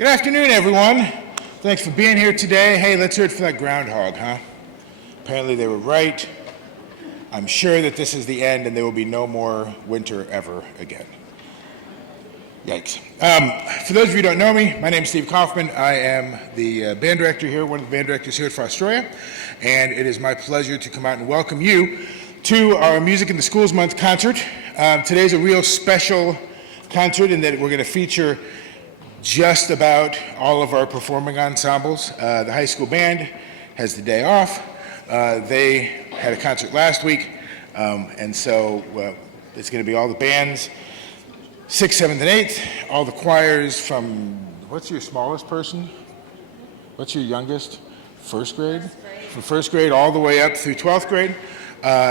Good afternoon, everyone. Thanks for being here today. Hey, let's hear it for that groundhog, huh? Apparently they were right. I'm sure that this is the end and there will be no more winter ever again. Yikes. For those of you who don't know me, my name is Steve Kaufman. I am the band director here, one of the band directors here at Fostoria, and it is my pleasure to come out and welcome you to our Music in the Schools Month concert. Today's a real special concert in that we're going to feature just about all of our performing ensembles. The high school band has the day off. They had a concert last week, and so it's going to be all the bands, 6th, 7th, and 8th, all the choirs from, what's your smallest person? What's your youngest? First grade? From first grade all the way up through 12th grade.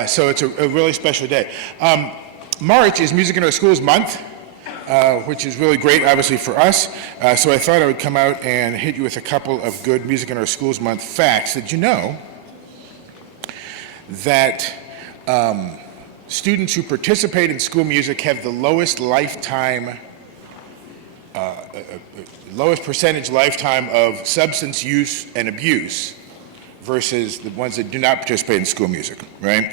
So it's a really special day. March is Music in Our Schools Month, which is really great, obviously, for us. So I thought I would come out and hit you with a couple of good Music in Our Schools Month facts. Did you know that students who participate in school music have the lowest percentage lifetime of substance use and abuse versus the ones that do not participate in school music, right?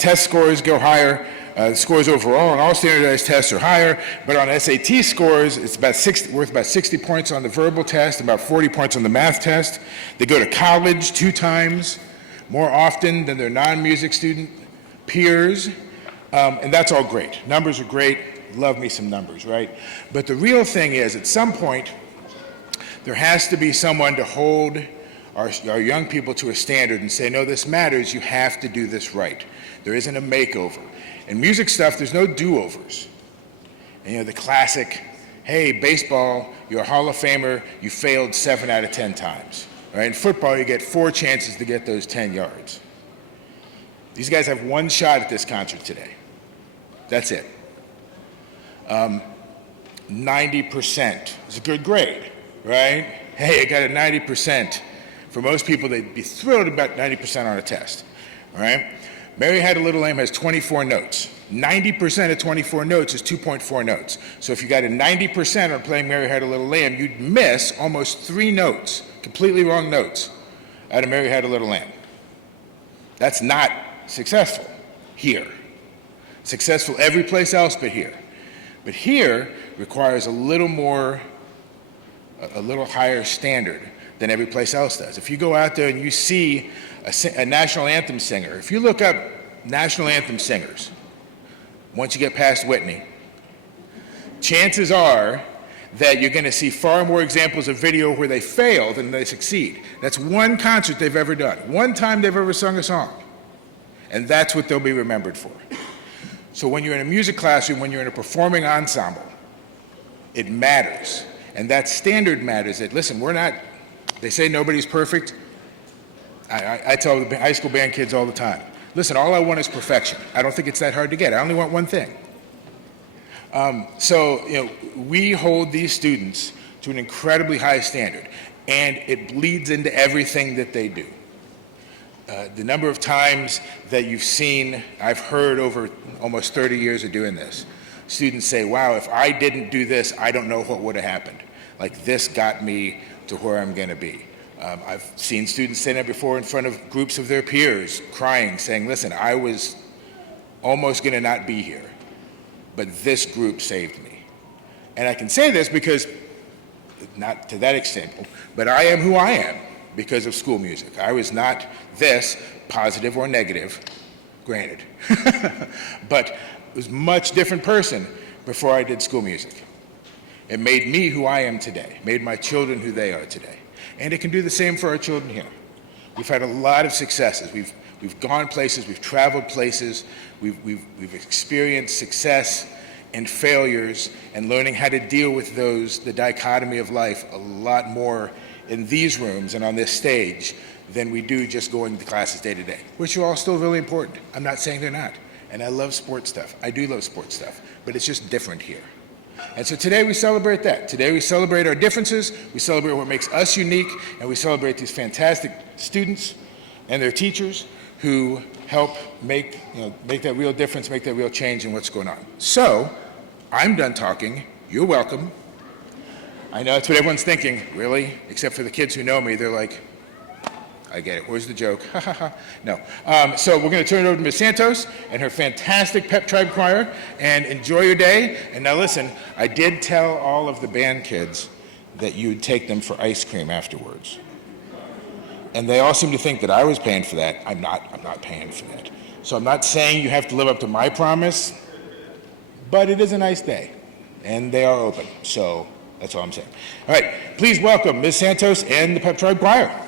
Test scores go higher. Scores overall on all standardized tests are higher, but on SAT scores, it's worth about 60 points on the verbal test, about 40 points on the math test. They go to college 2 times more often than their non-music student peers, and that's all great. Numbers are great. Love me some numbers, right? But the real thing is, at some point, there has to be someone to hold our young people to a standard and say, no, this matters. You have to do this right. There isn't a makeover. In music stuff, there's no do-overs. And, you know, the classic, hey, baseball, you're a Hall of Famer, you failed 7 out of 10 times. Right? In football, you get 4 chances to get those 10 yards. These guys have 1 shot at this concert today. That's it. 90% is a good grade, right? Hey, I got a 90%. For most people, they'd be thrilled about 90% on a test, all right? Mary Had a Little Lamb has 24 notes. 90% of 24 notes is 2.4 notes. So if you got a 90% on playing Mary Had a Little Lamb, you'd miss almost 3 notes, completely wrong notes, out of Mary Had a Little Lamb. That's not successful here. Successful every place else but here. But here requires a little higher standard than every place else does. If you go out there and you see a national anthem singer, if you look up national anthem singers, once you get past Whitney, chances are that you're going to see far more examples of video where they fail than they succeed. That's 1 concert they've ever done, 1 time they've ever sung a song, and that's what they'll be remembered for. So when you're in a music classroom, when you're in a performing ensemble, it matters, and that standard matters. That, listen, they say nobody's perfect. I tell the high school band kids all the time, listen, all I want is perfection. I don't think it's that hard to get. I only want one thing. So, you know, we hold these students to an incredibly high standard, and it bleeds into everything that they do. The number of times that I've heard over almost 30 years of doing this, students say, wow, if I didn't do this, I don't know what would have happened. Like, this got me to where I'm going to be. I've seen students stand up before in front of groups of their peers crying, saying, listen, I was almost going to not be here, but this group saved me. And I can say this because, not to that extent, but I am who I am because of school music. I was not this, positive or negative, granted, but I was a much different person before I did school music. It made me who I am today, made my children who they are today. And it can do the same for our children here. We've had a lot of successes. We've gone places, we've traveled places, we've experienced success and failures, and learning how to deal with the dichotomy of life, a lot more in these rooms and on this stage than we do just going to classes day to day, which are all still really important. I'm not saying they're not. And I love sports stuff. I do love sports stuff, but it's just different here. And so today we celebrate that. Today we celebrate our differences, we celebrate what makes us unique, and we celebrate these fantastic students and their teachers who help make that real difference, make that real change in what's going on. So, I'm done talking. You're welcome. I know that's what everyone's thinking, really? Except for the kids who know me, they're like, I get it, where's the joke? Ha ha ha. No. So we're going to turn it over to Ms. Santos and her fantastic Pep Tribe Choir, and enjoy your day. And now listen, I did tell all of the band kids that you'd take them for ice cream afterwards. And they all seem to think that I was paying for that. I'm not paying for that. So I'm not saying you have to live up to my promise, but it is a nice day, and they are open. So that's all I'm saying. All right, please welcome Ms. Santos and the Pep Tribe Choir.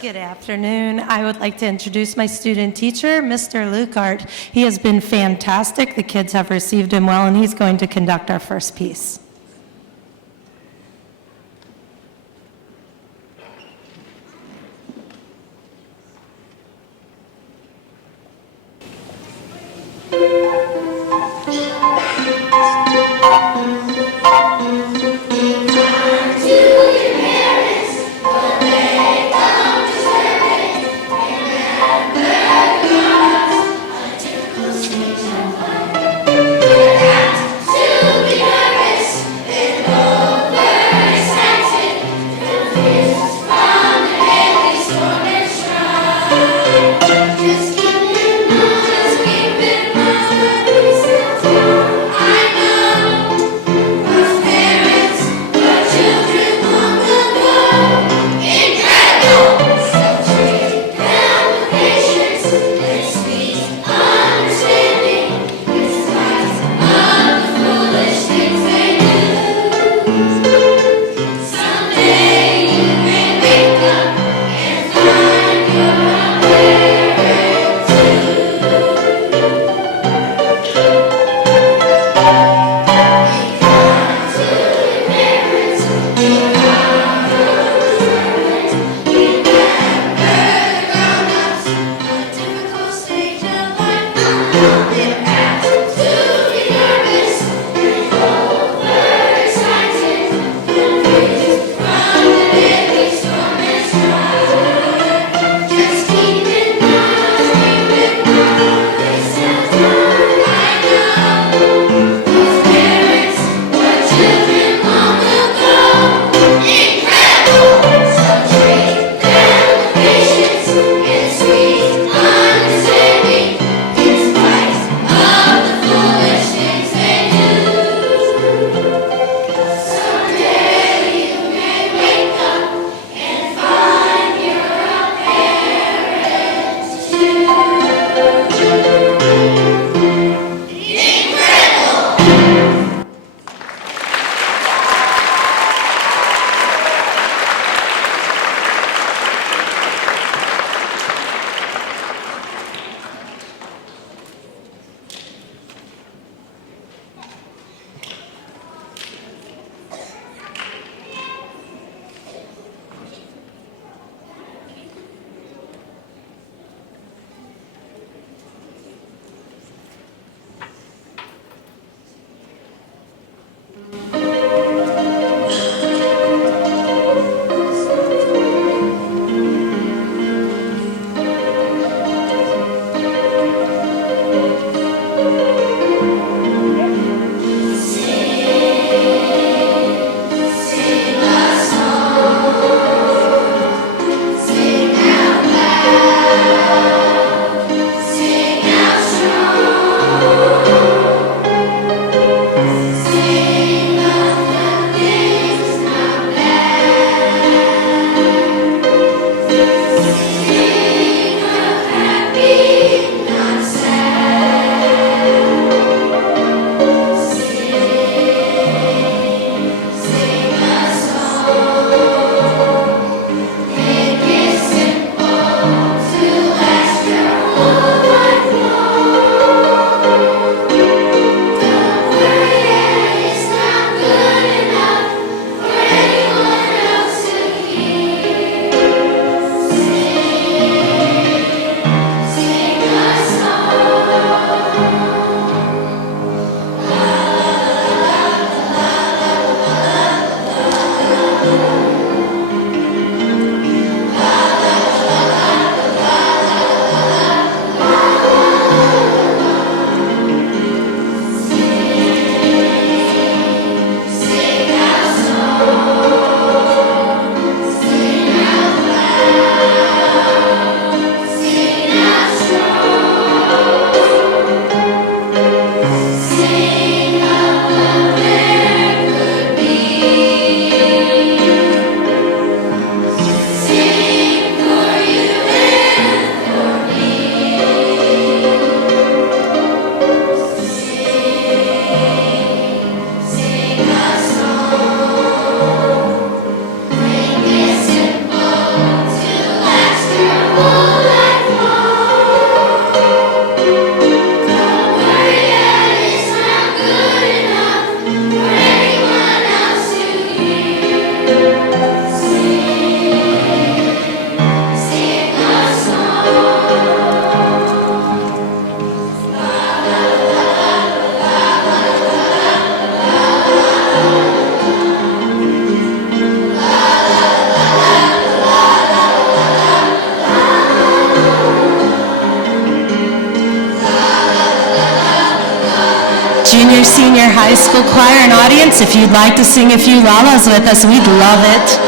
Good afternoon. I would like to introduce my student teacher, Mr. Lukart. He has been fantastic. The kids have received him well, and he's going to conduct our first piece. To be nervous. Junior Senior High School Choir and audience, if you'd like to sing a few lalas with us, we'd love it.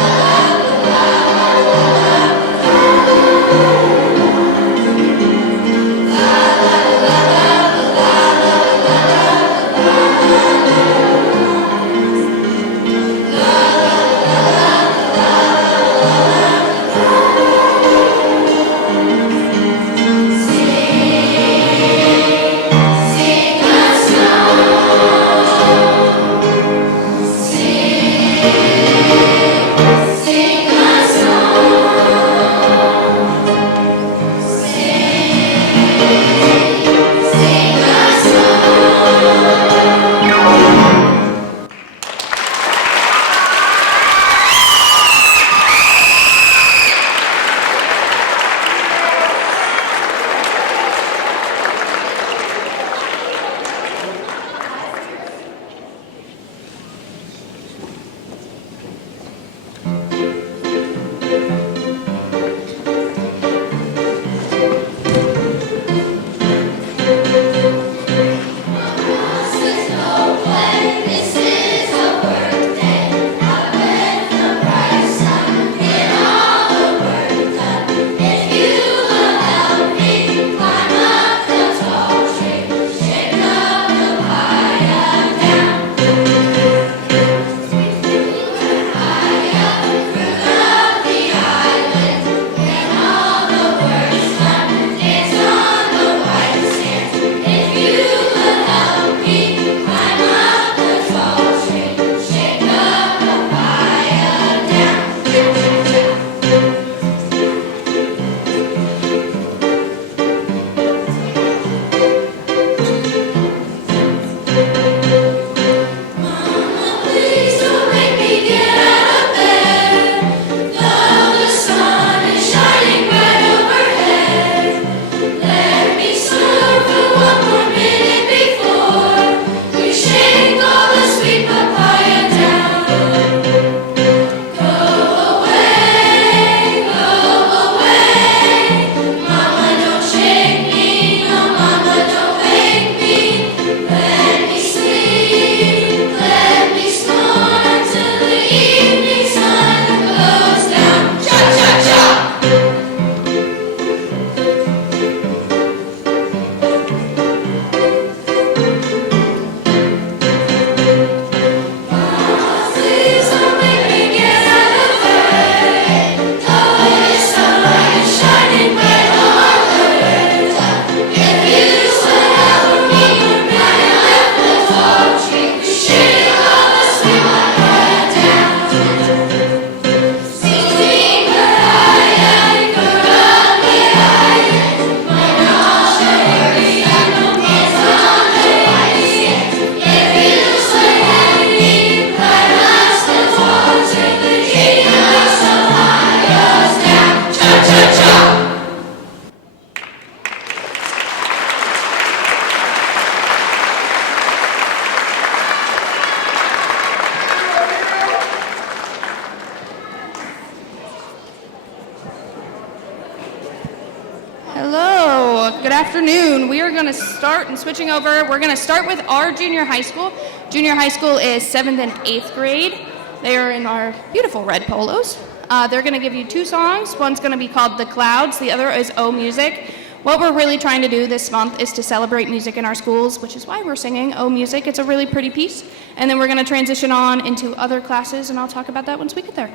Good afternoon. We are going to start and switching over. We're going to start with our junior high school. Junior high school is 7th and 8th grade. They are in our beautiful red polos. They're going to give you two songs. One's going to be called The Clouds. The other is Oh Music. What we're really trying to do this month is to celebrate music in our schools, which is why we're singing Oh Music. It's a really pretty piece. And then we're going to transition on into other classes, and I'll talk about that once we get there.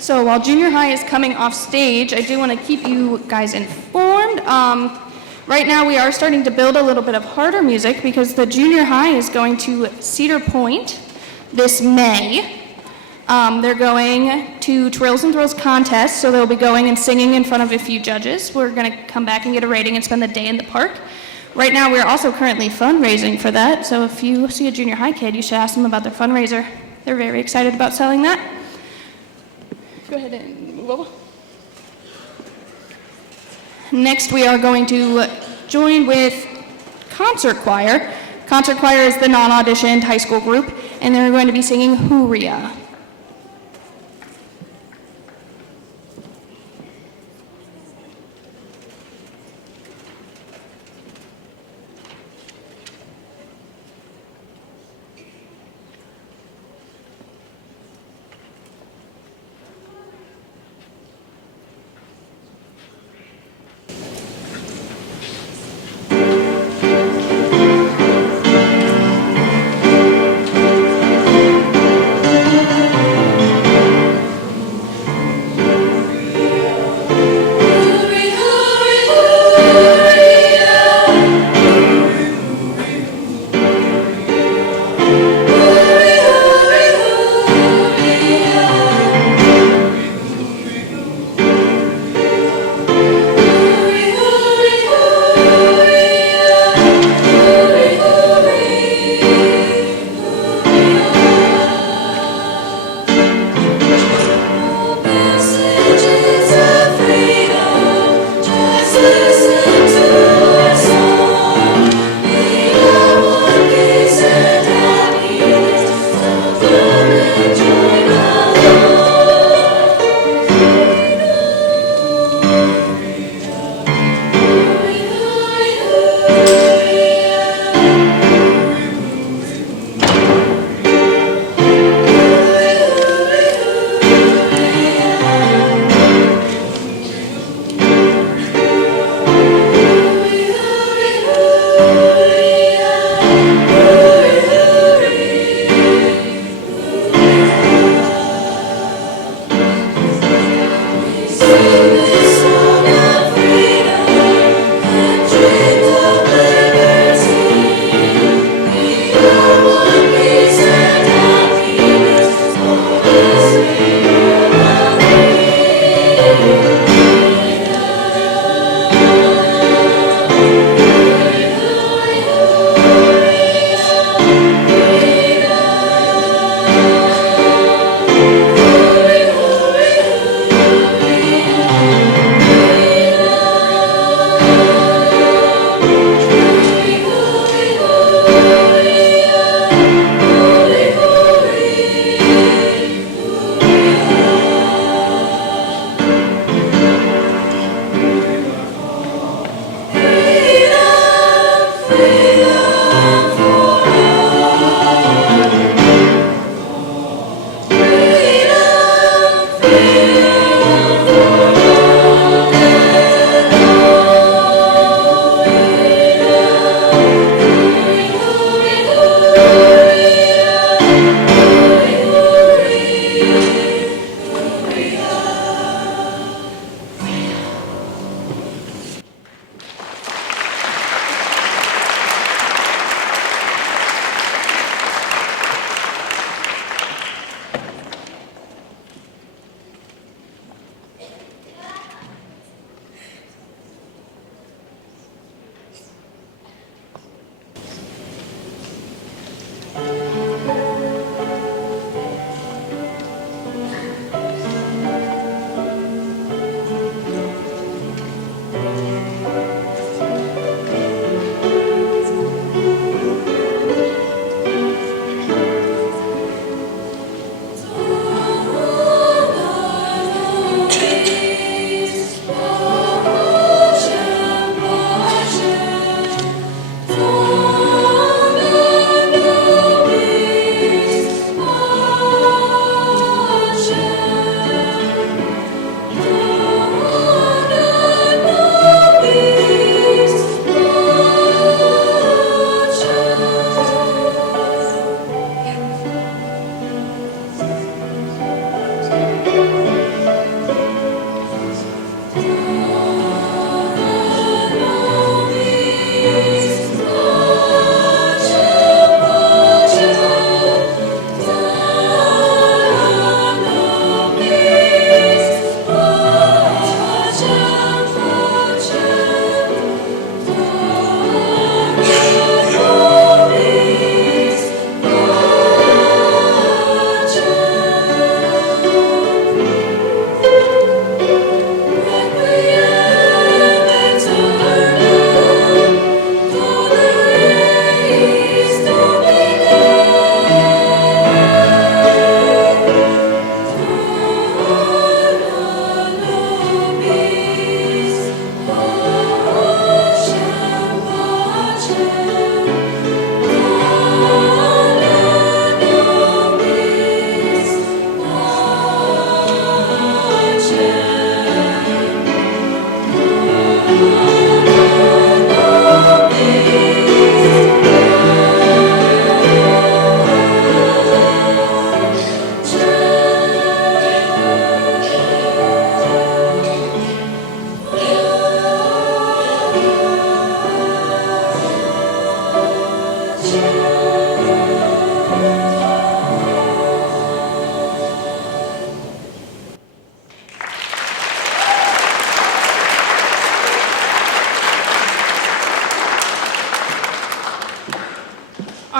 So while junior high is coming off stage, I do want to keep you guys informed. Right now we are starting to build a little bit of harder music because the junior high is going to Cedar Point this May. They're going to Trills and Thrills contest, so they'll be going and singing in front of a few judges. We're going to come back and get a rating and spend the day in the park. Right now we're also currently fundraising for that, so if you see a junior high kid, you should ask them about their fundraiser. They're very excited about selling that. Go ahead and move over. Next, we are going to join with concert choir. Concert choir is the non-auditioned high school group, and they're going to be singing Hooria.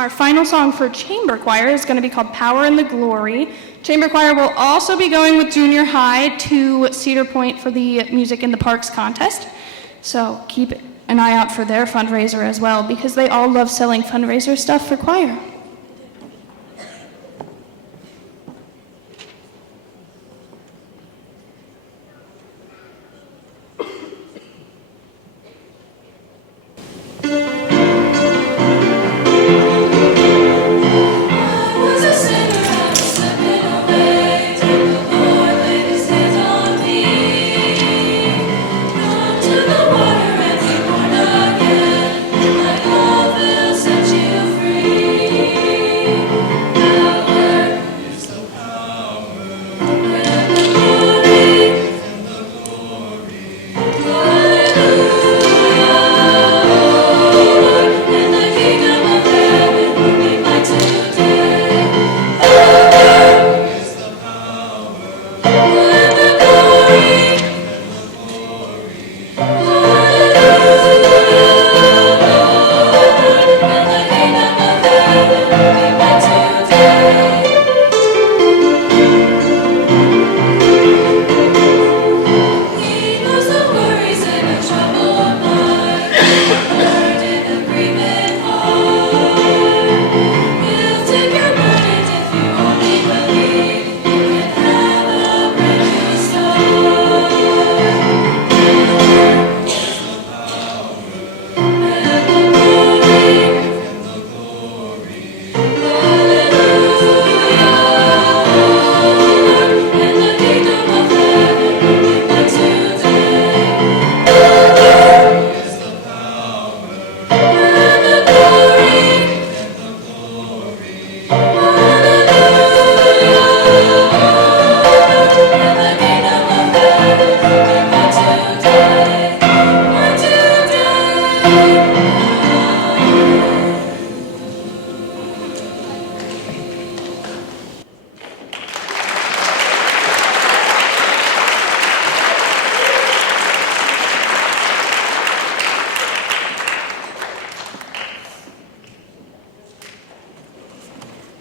Our final song for chamber choir is going to be called Power and the Glory. Chamber choir will also be going with junior high to Cedar Point for the Music in the Parks contest. So keep an eye out for their fundraiser as well, because they all love selling fundraiser stuff for choir.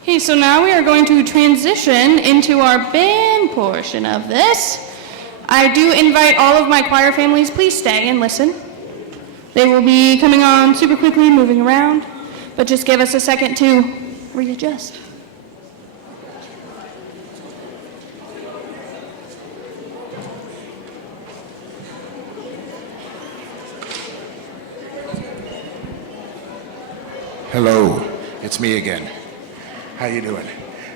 Okay, so now we are going to transition into our band portion of this. I do invite all of my choir families, please stay and listen. They will be coming on super quickly, moving around, but just give us a second to readjust. Hello, it's me again. How you doing?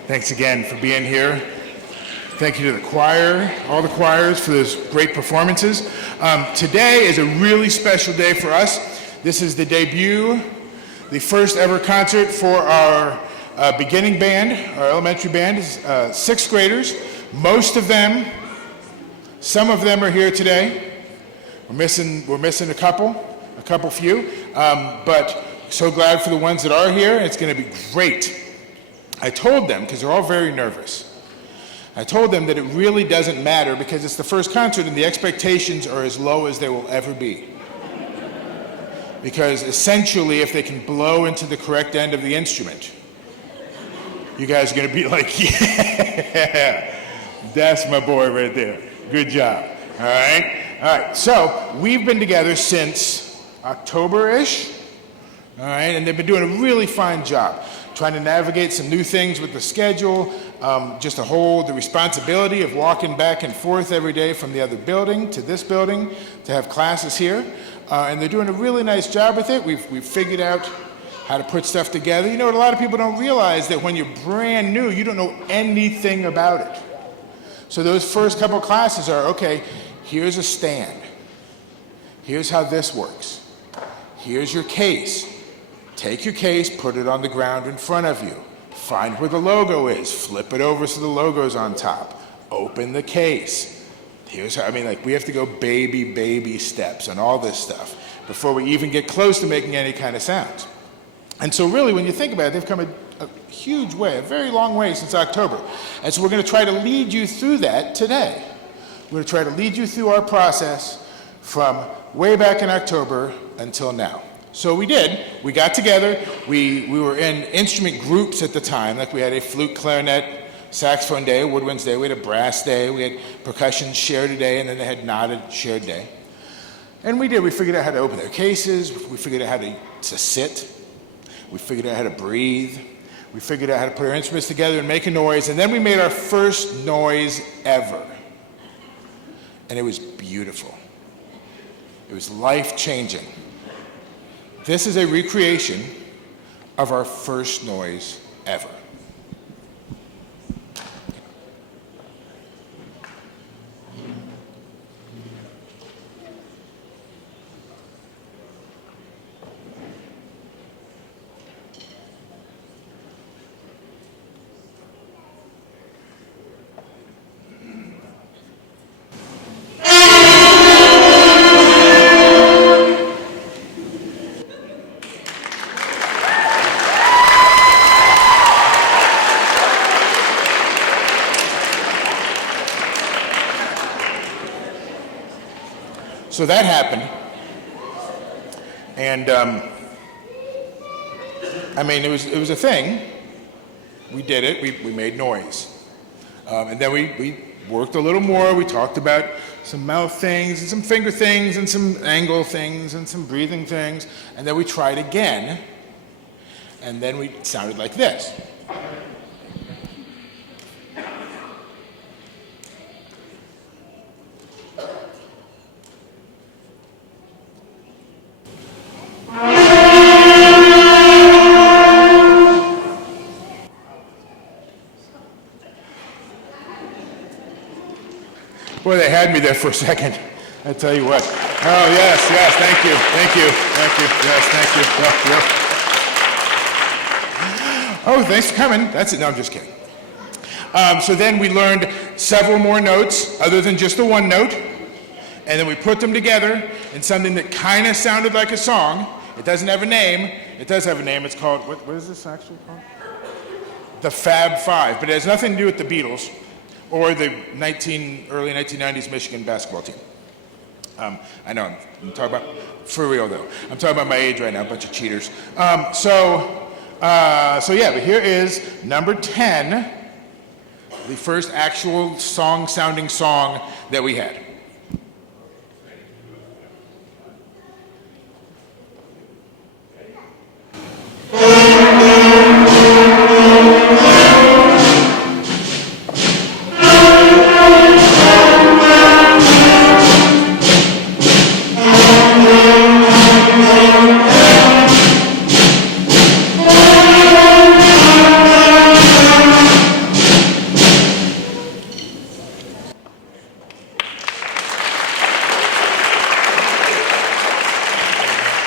Thanks again for being here. Thank you to the choir, all the choirs for those great performances. Today is a really special day for us. This is the debut, the first ever concert for our beginning band, our elementary band, sixth graders. Most of them, some of them are here today. We're missing a couple few, but so glad for the ones that are here. It's going to be great. I told them, because they're all very nervous, I told them that it really doesn't matter because it's the first concert and the expectations are as low as they will ever be. Because essentially, if they can blow into the correct end of the instrument, you guys are going to be like, yeah, that's my boy right there. Good job. All right? All right, so we've been together since October-ish, all right, and they've been doing a really fine job trying to navigate some new things with the schedule, just to hold the responsibility of walking back and forth every day from the other building to this building to have classes here. And they're doing a really nice job with it. We've figured out how to put stuff together. You know what, a lot of people don't realize that when you're brand new, you don't know anything about it. So those first couple classes are, okay, here's a stand. Here's how this works. Here's your case. Take your case, put it on the ground in front of you. Find where the logo is. Flip it over so the logo's on top. Open the case. Here's how, we have to go baby steps on all this stuff before we even get close to making any kind of sounds. And so really, when you think about it, they've come a huge way, a very long way since October. And so we're going to try to lead you through that today. We're going to try to lead you through our process from way back in October until now. So we did. We got together. We were in instrument groups at the time. Like we had a flute, clarinet, saxophone day, a woodwinds day. We had a brass day. We had percussion shared a day, and then they had knotted shared day. And we did. We figured out how to open their cases. We figured out how to sit. We figured out how to breathe. We figured out how to put our instruments together and make a noise. And then we made our first noise ever. And it was beautiful. It was life-changing. This is a recreation of our first noise ever. So that happened, and I mean, it was a thing. We did it. We made noise, and then we worked a little more. We talked about some mouth things and some finger things and some angle things and some breathing things, and then we tried again, and then we sounded like this. Boy, they had me there for a second. I tell you what. Oh, yes, thank you, yes, thank you. Oh, thanks for coming. That's it. No, I'm just kidding. So then we learned several more notes other than just the one note, and then we put them together in something that kind of sounded like a song. It doesn't have a name. It does have a name. It's called, what is this actually called? The Fab Five, but it has nothing to do with the Beatles or the early 1990s Michigan basketball team. I know, I'm talking about, for real though, I'm talking about my age right now, a bunch of cheaters. So yeah, but here is number 10, the first actual sounding song that we had.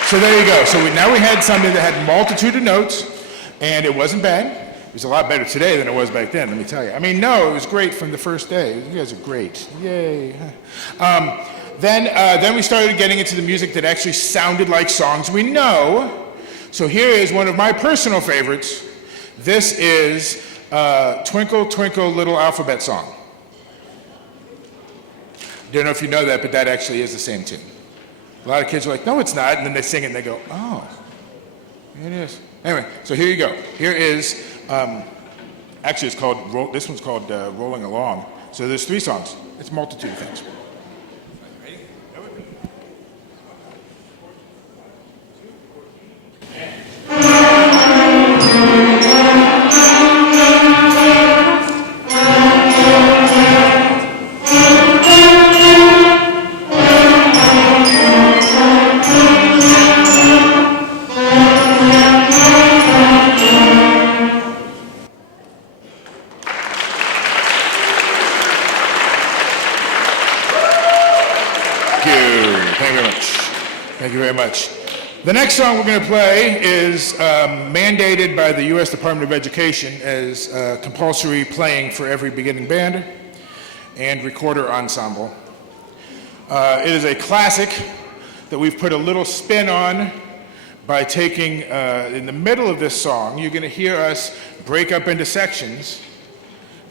So there you go. So now we had something that had multitude of notes, and it wasn't bad. It was a lot better today than it was back then, let me tell you. I mean, no, it was great from the first day. You guys are great. Yay. Then we started getting into the music that actually sounded like songs we know. So here is one of my personal favorites. This is Twinkle, Twinkle, Little Alphabet Song. Don't know if you know that, but that actually is the same tune. A lot of kids are like, no, it's not, and then they sing it and they go, oh, it is. Anyway, so here you go. Here is, actually it's called, this one's called Rolling Along. So there's 3 songs. It's a multitude of things. Thank you very much. The next song we're going to play is mandated by the U.S. Department of Education as compulsory playing for every beginning band and recorder ensemble. It is a classic that we've put a little spin on by taking, in the middle of this song, you're going to hear us break up into sections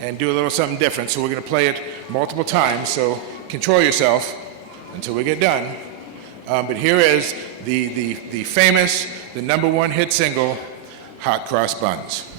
and do a little something different. So we're going to play it multiple times, so control yourself until we get done. But here is the famous, the #1 hit single, Hot Cross Buns.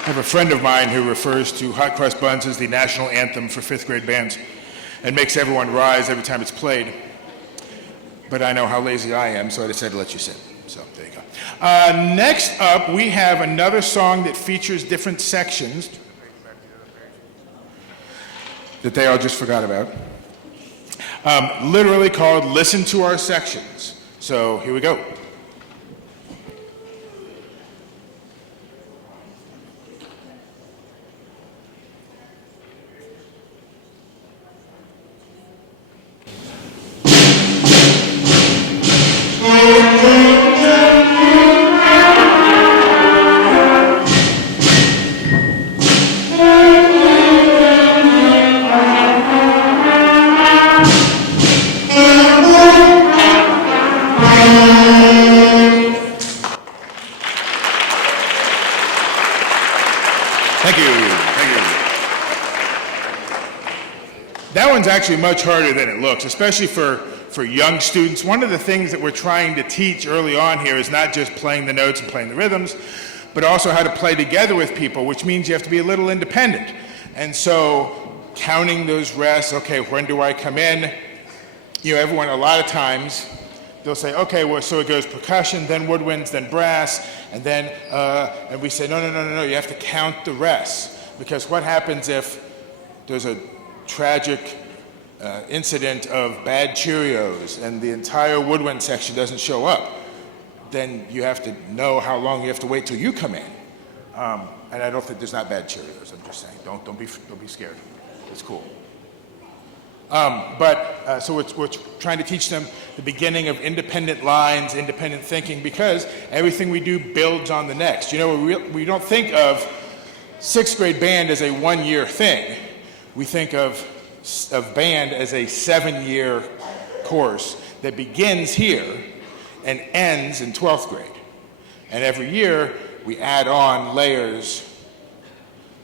I have a friend of mine who refers to Hot Cross Buns as the national anthem for 5th grade bands and makes everyone rise every time it's played. But I know how lazy I am, so I decided to let you sit. So there you go. Next up, we have another song that features different sections that they all just forgot about. Literally called Listen to Our Sections. So here we go. Thank you. That one's actually much harder than it looks, especially for young students. One of the things that we're trying to teach early on here is not just playing the notes and playing the rhythms, but also how to play together with people, which means you have to be a little independent. And so counting those rests, okay, when do I come in? You know, everyone, a lot of times, they'll say, okay, well, so it goes percussion, then woodwinds, then brass, and then, and we say, no, you have to count the rests. Because what happens if there's a tragic incident of bad Cheerios and the entire woodwind section doesn't show up? Then you have to know how long you have to wait till you come in. And I don't think there's not bad Cheerios, I'm just saying. Don't be scared. It's cool. So we're trying to teach them the beginning of independent lines, independent thinking, because everything we do builds on the next. You know, we don't think of 6th grade band as a 1-year thing. We think of band as a 7-year course that begins here and ends in 12th grade. And every year we add on layers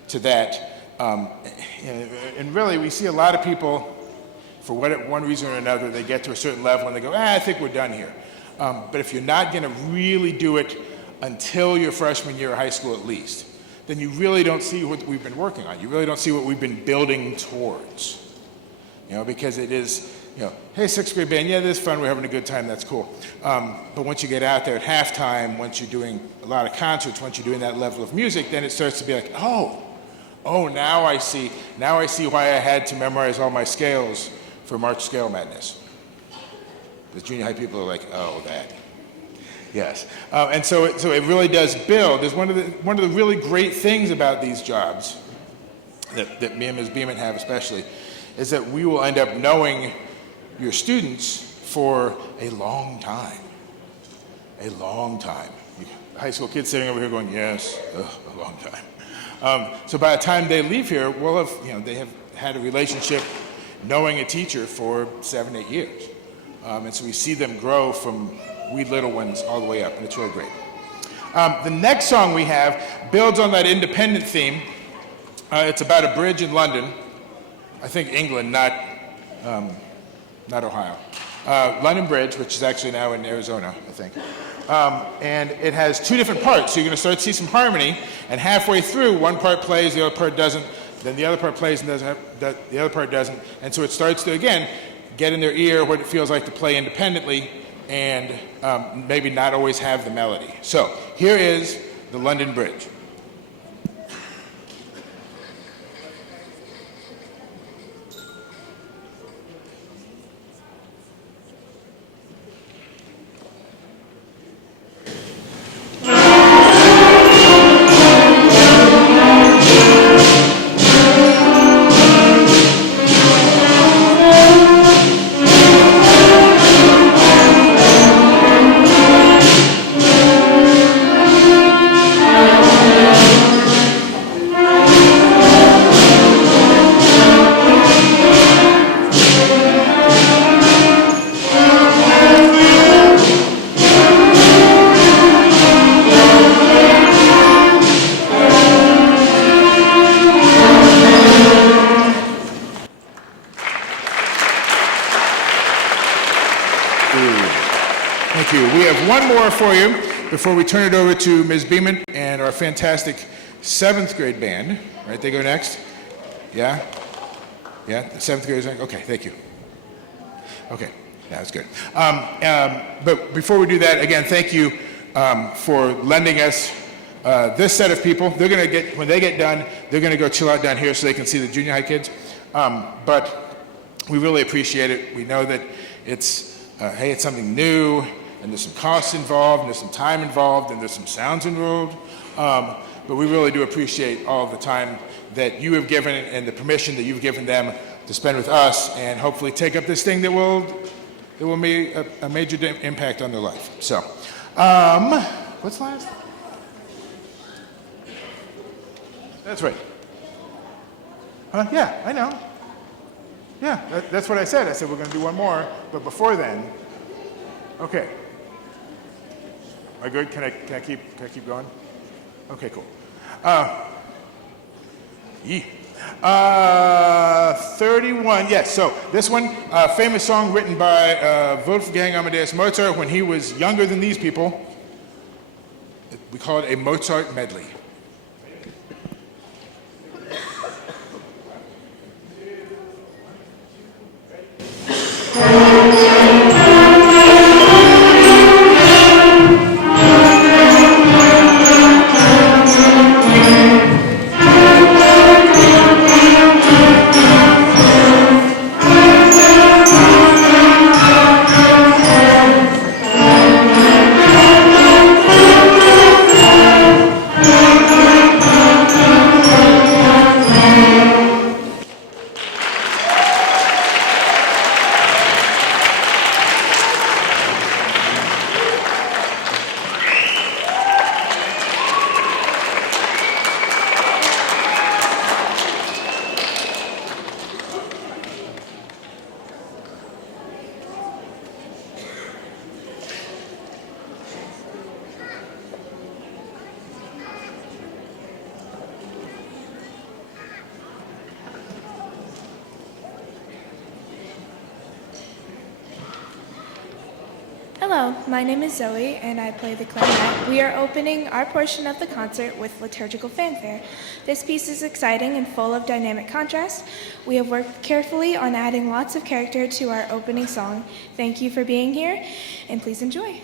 to that. And really we see a lot of people, for one reason or another, they get to a certain level and they go, I think we're done here. But if you're not going to really do it until your freshman year of high school at least, then you really don't see what we've been working on. You really don't see what we've been building towards. You know, because it is, you know, hey, 6th grade band, yeah, this is fun, we're having a good time, that's cool. But once you get out there at halftime, once you're doing a lot of concerts, once you're doing that level of music, then it starts to be like, oh, now I see why I had to memorize all my scales for March Scale Madness. The junior high people are like, oh, that. Yes. And so it really does build. There's one of the really great things about these jobs that me and Ms. Beeman have especially, is that we will end up knowing your students for a long time. A long time. High school kids sitting over here going, yes, a long time. So by the time they leave here, we'll have, you know, they have had a relationship knowing a teacher for 7, 8 years. And so we see them grow from wee little ones all the way up, and it's really great. The next song we have builds on that independent theme. It's about a bridge in London, I think England, not Ohio. London Bridge, which is actually now in Arizona, I think. And it has two different parts. So you're going to start to see some harmony, and halfway through, one part plays, the other part doesn't, then the other part plays and the other part doesn't. And so it starts to, again, get in their ear what it feels like to play independently and maybe not always have the melody. So here is the London Bridge. Thank you. We have one more for you before we turn it over to Ms. Beeman and our fantastic 7th grade band. Right, they go next? Yeah? Yeah, the 7th graders, okay, thank you. Okay, yeah, that's good. But before we do that, again, thank you for lending us this set of people. They're gonna get, when they get done, they're gonna go chill out down here so they can see the junior high kids. But we really appreciate it. We know that it's, hey, it's something new, and there's some costs involved, and there's some time involved, and there's some sounds involved. But we really do appreciate all of the time that you have given and the permission that you've given them to spend with us and hopefully take up this thing that will make a major impact on their life. So, what's last? That's right. Yeah, I know. Yeah, that's what I said. I said we're going to do one more, but before then, okay. Am I good? Can I keep going? Okay, cool. 31, yes, so this one, famous song written by Wolfgang Amadeus Mozart when he was younger than these people. We call it a Mozart medley. Hello, my name is Zoe and I play the clarinet. We are opening our portion of the concert with liturgical fanfare. This piece is exciting and full of dynamic contrast. We have worked carefully on adding lots of character to our opening song. Thank you for being here and please enjoy.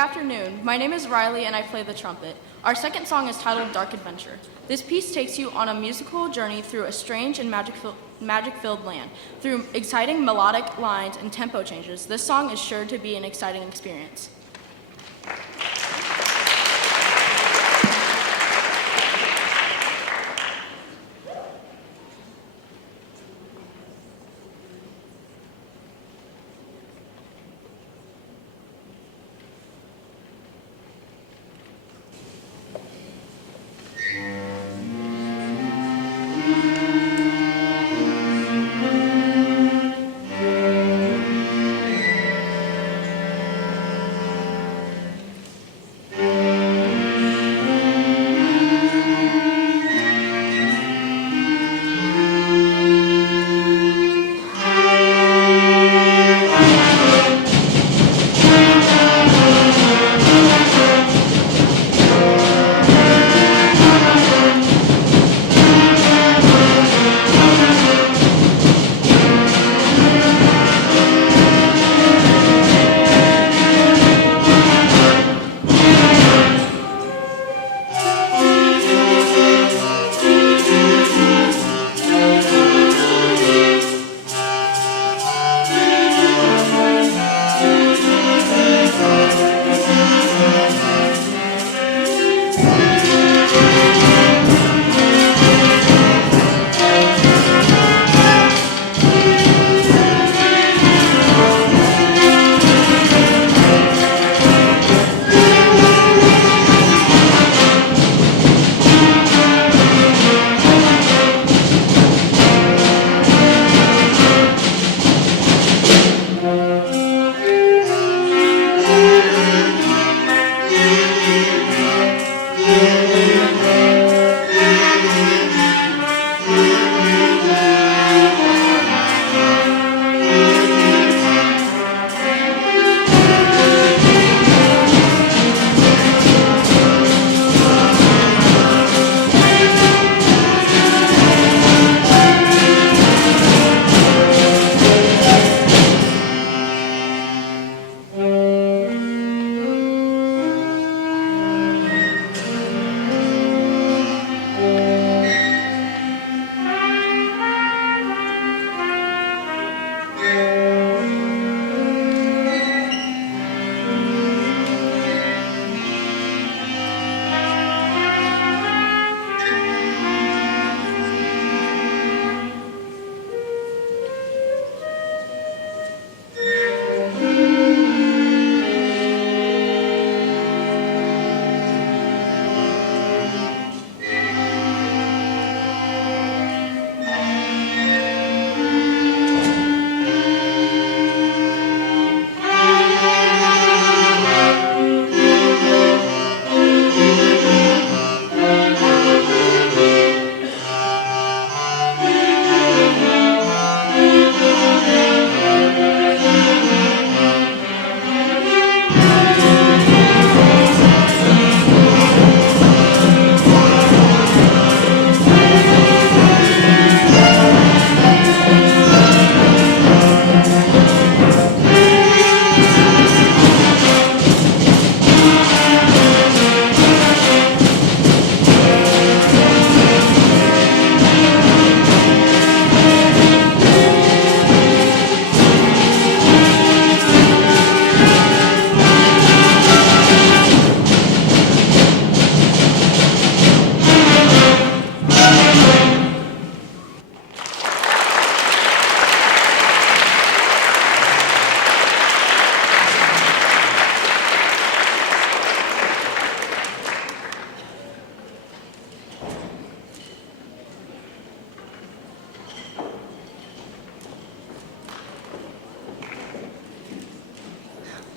afternoon. My name is Riley and I play the trumpet. Our second song is titled Dark Adventure. This piece takes you on a musical journey through a strange and magic-filled land. Through exciting melodic lines and tempo changes, this song is sure to be an exciting experience.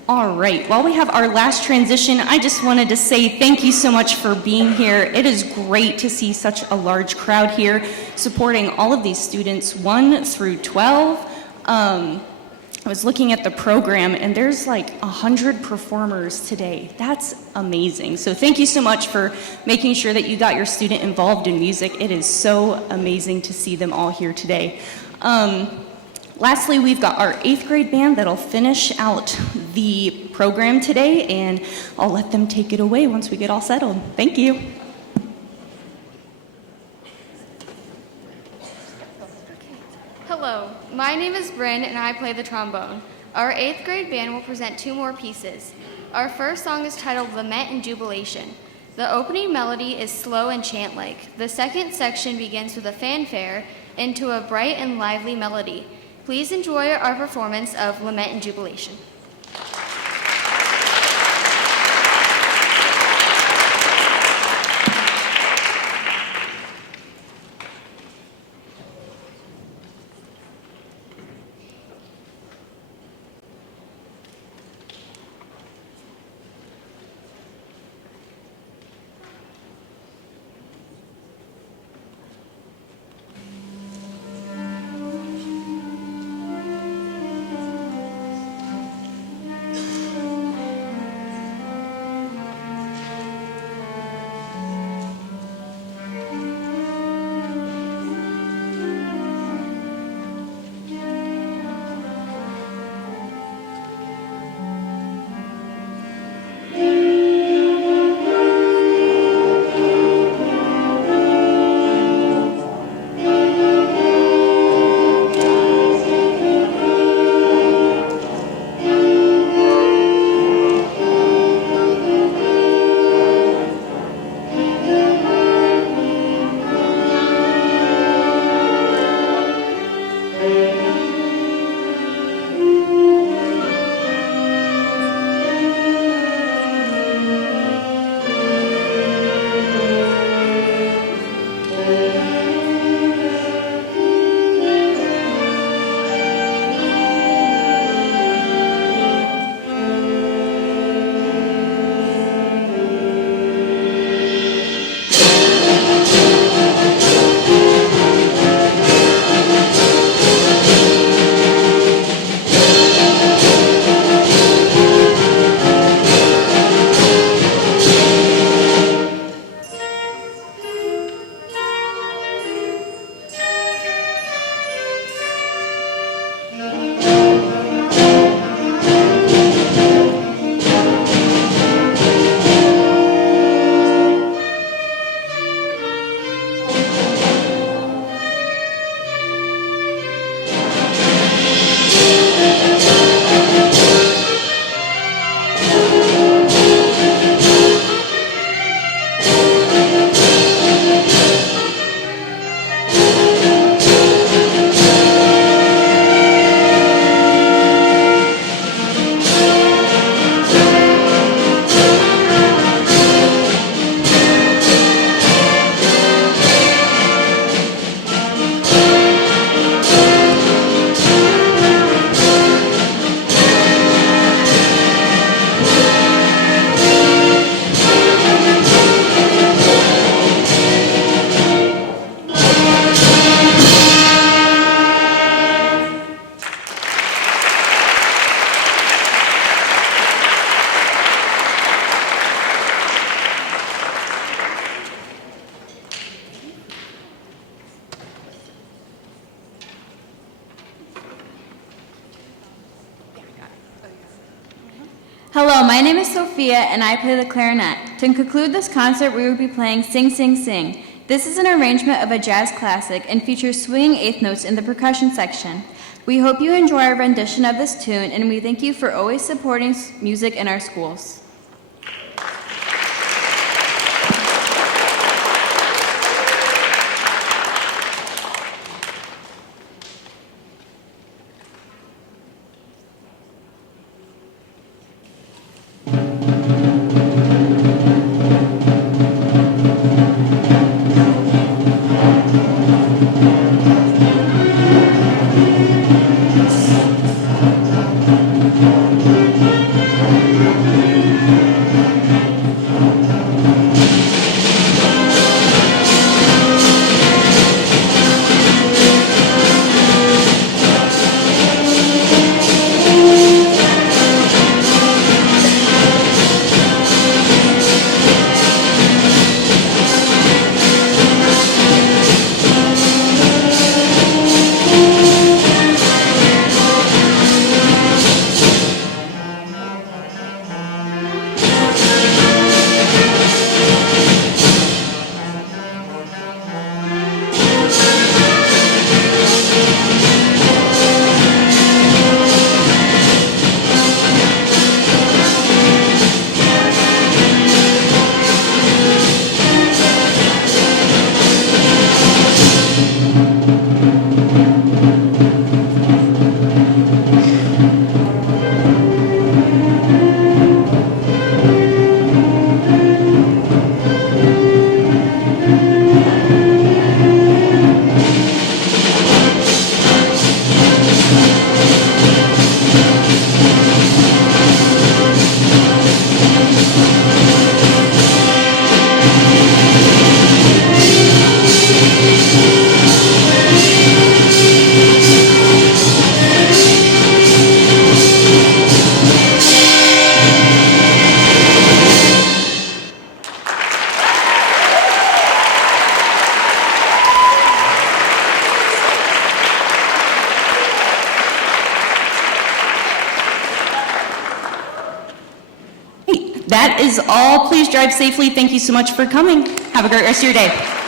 All right, while we have our last transition, I just wanted to say thank you so much for being here. It is great to see such a large crowd here supporting all of these students, 1 through 12. I was looking at the program and there's like 100 performers today. That's amazing. So thank you so much for making sure that you got your student involved in music. It is so amazing to see them all here today. Lastly, we've got our 8th grade band that'll finish out the program today, and I'll let them take it away once we get all settled. Thank you. Hello, my name is Bryn and I play the trombone. Our 8th grade band will present 2 more pieces. Our first song is titled Lament and Jubilation. The opening melody is slow and chant-like. The second section begins with a fanfare into a bright and lively melody. Please enjoy our performance of Lament and Jubilation. Hello, my name is Sophia and I play the clarinet. To conclude this concert, we will be playing Sing, Sing, Sing. This is an arrangement of a jazz classic and features swinging eighth notes in the percussion section. We hope you enjoy our rendition of this tune, and we thank you for always supporting music in our schools. that is all. Please drive safely. Thank you so much for coming. Have a great rest of your day.